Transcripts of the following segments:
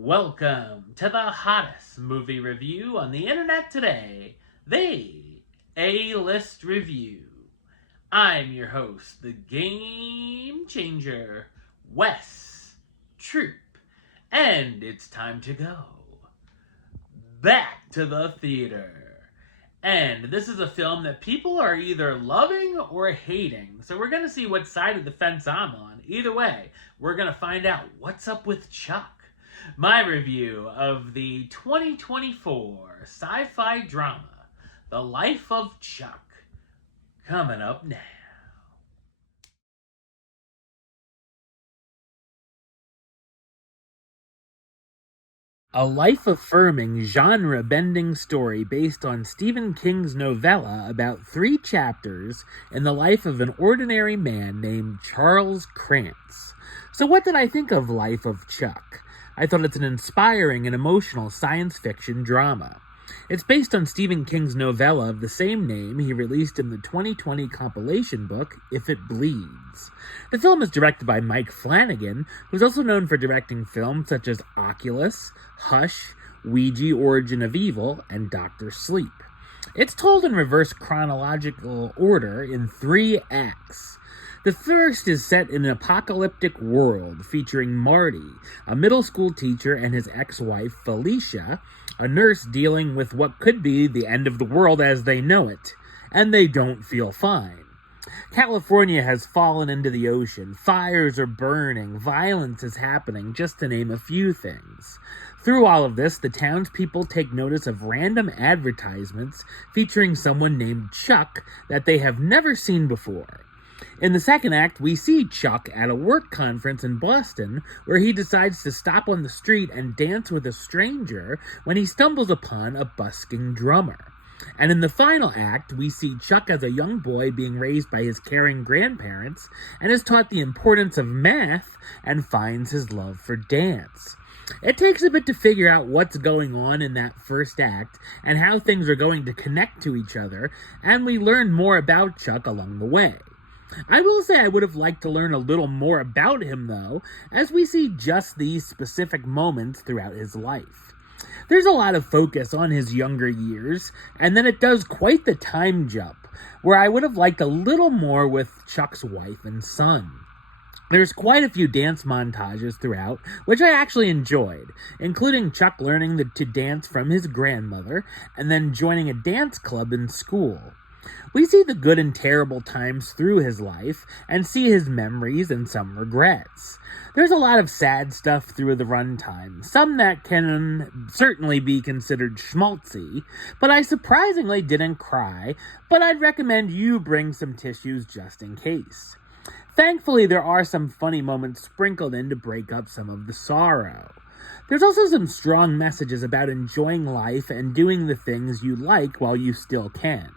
Welcome to the hottest movie review on the internet today, the A-List Review. I'm your host, the Game Changer, Wes Troop, and it's time to go back to the theater. And this is a film that people are either loving or hating, so we're going to see what side of the fence I'm on. Either way, we're going to find out what's up with Chuck. My review of the 2024 sci-fi drama, The Life of Chuck, coming up now. A life-affirming, genre-bending story based on Stephen King's novella about 3 chapters in the life of an ordinary man named Charles Krantz. So what did I think of Life of Chuck? I thought it's an inspiring and emotional science fiction drama. It's based on Stephen King's novella of the same name he released in the 2020 compilation book, If It Bleeds. The film is directed by Mike Flanagan, who's also known for directing films such as Oculus, Hush, Ouija Origin of Evil, and Dr. Sleep. It's told in reverse chronological order in 3 acts. The first is set in an apocalyptic world featuring Marty, a middle school teacher, and his ex-wife, Felicia, a nurse dealing with what could be the end of the world as they know it, and they don't feel fine. California has fallen into the ocean, fires are burning, violence is happening, just to name a few things. Through all of this, the townspeople take notice of random advertisements featuring someone named Chuck that they have never seen before. In the second act, we see Chuck at a work conference in Boston where he decides to stop on the street and dance with a stranger when he stumbles upon a busking drummer. And in the final act, we see Chuck as a young boy being raised by his caring grandparents and is taught the importance of math and finds his love for dance. It takes a bit to figure out what's going on in that first act and how things are going to connect to each other, and we learn more about Chuck along the way. I will say I would have liked to learn a little more about him, though, as we see just these specific moments throughout his life. There's a lot of focus on his younger years, and then it does quite the time jump, where I would have liked a little more with Chuck's wife and son. There's quite a few dance montages throughout, which I actually enjoyed, including Chuck learning to dance from his grandmother, and then joining a dance club in school. We see the good and terrible times through his life, and see his memories and some regrets. There's a lot of sad stuff through the runtime, some that can certainly be considered schmaltzy, but I surprisingly didn't cry, but I'd recommend you bring some tissues just in case. Thankfully, there are some funny moments sprinkled in to break up some of the sorrow. There's also some strong messages about enjoying life and doing the things you like while you still can.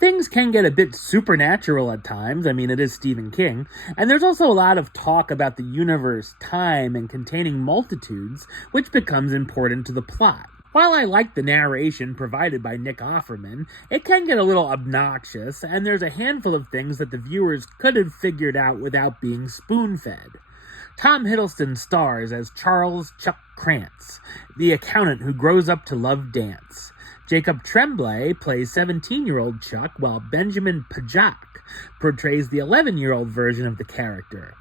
Things can get a bit supernatural at times, it is Stephen King, and there's also a lot of talk about the universe, time, and containing multitudes, which becomes important to the plot. While I like the narration provided by Nick Offerman, it can get a little obnoxious, and there's a handful of things that the viewers could have figured out without being spoon-fed. Tom Hiddleston stars as Charles Chuck Krantz, the accountant who grows up to love dance. Jacob Tremblay plays 17-year-old Chuck, while Benjamin Pajak portrays the 11-year-old version of the character.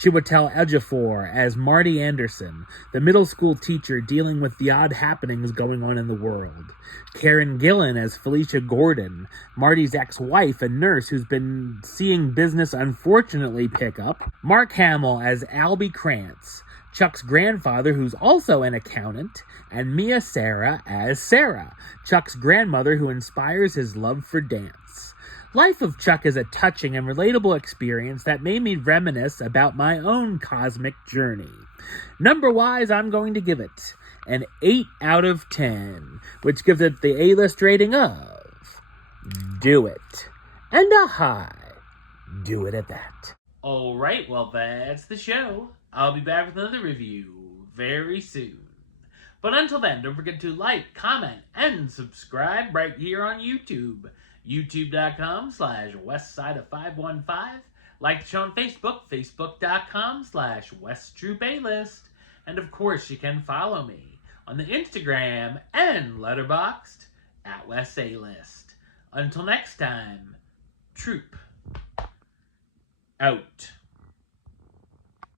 Chiwetel Ejiofor as Marty Anderson, the middle school teacher dealing with the odd happenings going on in the world. Karen Gillan as Felicia Gordon, Marty's ex-wife and nurse who's been seeing business unfortunately pick up. Mark Hamill as Albie Krantz, Chuck's grandfather, who's also an accountant, and Mia Sara as Sarah, Chuck's grandmother who inspires his love for dance. Life of Chuck is a touching and relatable experience that made me reminisce about my own cosmic journey. Number-wise, I'm going to give it an 8 out of 10, which gives it the A-list rating of do it. And a high do it at that. Alright, well that's the show. I'll be back with another review very soon. But until then, don't forget to like, comment, and subscribe right here on YouTube. YouTube.com/WestsideOf515. Like the show on Facebook, Facebook.com/WestTroupeAlist. And of course, you can follow me on the Instagram and Letterboxd at Wes A List. Until next time, troop out.